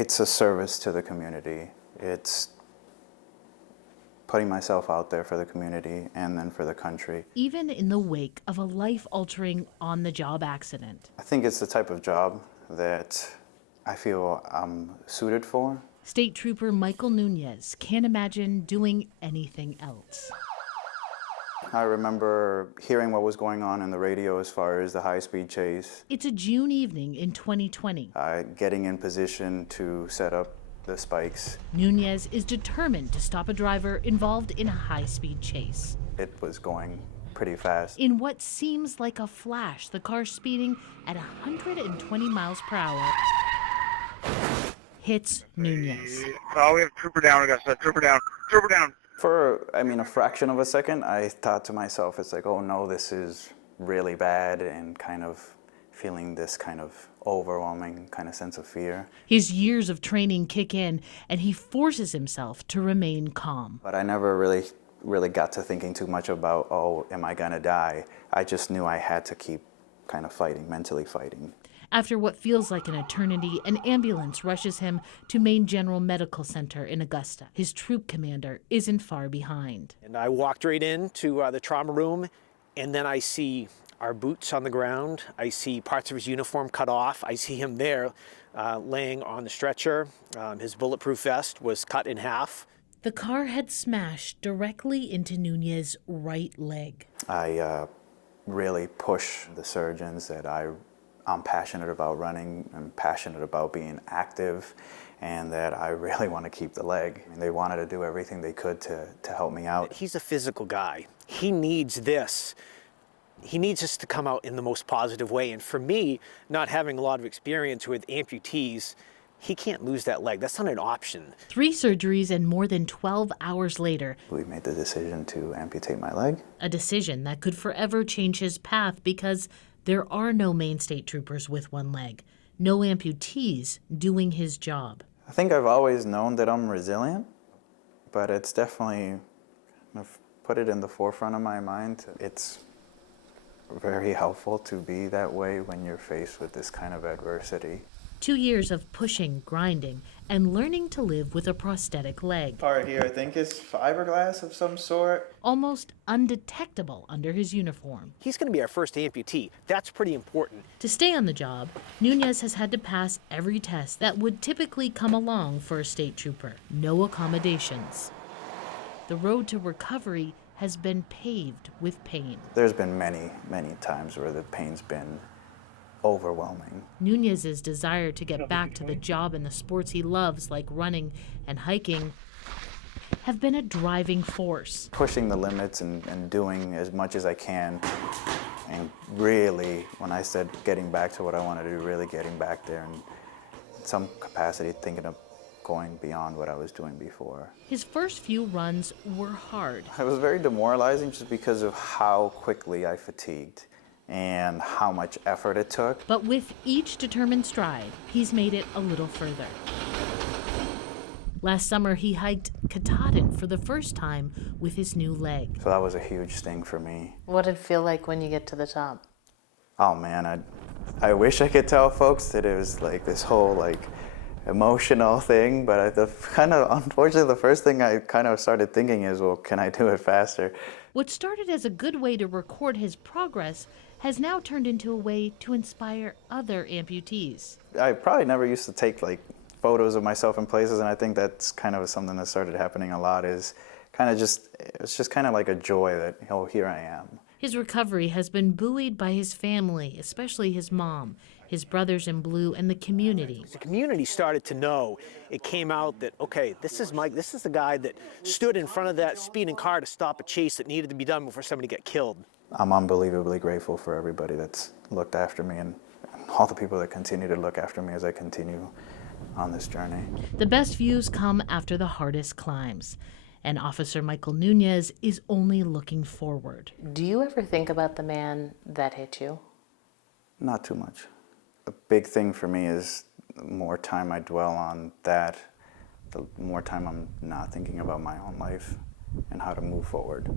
It's a service to the community. It's putting myself out there for the community and then for the country. Even in the wake of a life-altering on-the-job accident. I think it's the type of job that I feel I'm suited for. State Trooper Michael Nunez can't imagine doing anything else. I remember hearing what was going on in the radio as far as the high-speed chase. It's a June evening in 2020. Getting in position to set up the spikes. Nunez is determined to stop a driver involved in a high-speed chase. It was going pretty fast. In what seems like a flash, the car speeding at 120 miles per hour hits Nunez. Oh, we have trooper down, Augusta. Trooper down. Trooper down. For, a fraction of a second, I thought to myself, it's like, oh no, this is really bad, and kind of feeling this kind of overwhelming kind of sense of fear. His years of training kick in, and he forces himself to remain calm. But I never really got to thinking too much about, oh, am I gonna die? I just knew I had to keep kind of fighting, mentally fighting. After what feels like an eternity, an ambulance rushes him to Maine General Medical Center in Augusta. His troop commander isn't far behind. And I walked right into the trauma room, and then I see our boots on the ground. I see parts of his uniform cut off. I see him there laying on the stretcher. His bulletproof vest was cut in half. The car had smashed directly into Nunez's right leg. I really push the surgeons that I'm passionate about running, I'm passionate about being active, and that I really want to keep the leg. And they wanted to do everything they could to help me out. He's a physical guy. He needs this. He needs us to come out in the most positive way. And for me, not having a lot of experience with amputees, he can't lose that leg. That's not an option. 3 surgeries and more than 12 hours later, we made the decision to amputate my leg. A decision that could forever change his path, because there are no Maine State Troopers with one leg, no amputees doing his job. I think I've always known that I'm resilient, but it's definitely, I've put it in the forefront of my mind. It's very helpful to be that way when you're faced with this kind of adversity. 2 years of pushing, grinding, and learning to live with a prosthetic leg. Part here, I think, is fiberglass of some sort. Almost undetectable under his uniform. He's going to be our first amputee. That's pretty important. To stay on the job, Nunez has had to pass every test that would typically come along for a state trooper. No accommodations. The road to recovery has been paved with pain. There's been many, many times where the pain's been overwhelming. Nunez's desire to get back to the job and the sports he loves, like running and hiking, have been a driving force. Pushing the limits and doing as much as I can, and really, when I said getting back to what I wanted to do, really getting back there, and in some capacity thinking of going beyond what I was doing before. His first few runs were hard. It was very demoralizing just because of how quickly I fatigued and how much effort it took. But with each determined stride, he's made it a little further. Last summer, he hiked Katahdin for the first time with his new leg. So that was a huge thing for me. What did it feel like when you get to the top? Oh man, I wish I could tell folks that it was like this whole emotional thing, but unfortunately the first thing I kind of started thinking is, well, can I do it faster? What started as a good way to record his progress has now turned into a way to inspire other amputees. I probably never used to take photos of myself in places, and I think that's kind of something that started happening a lot. It's just kind of like a joy that, oh, here I am. His recovery has been buoyed by his family, especially his mom, his brothers in blue, and the community. The community started to know. It came out that, okay, this is Mike, this is the guy that stood in front of that speeding car to stop a chase that needed to be done before somebody got killed. I'm unbelievably grateful for everybody that's looked after me, and all the people that continue to look after me as I continue on this journey. The best views come after the hardest climbs, and Officer Michael Nunez is only looking forward. Do you ever think about the man that hit you? Not too much. A big thing for me is the more time I dwell on that, the more time I'm not thinking about my own life and how to move forward.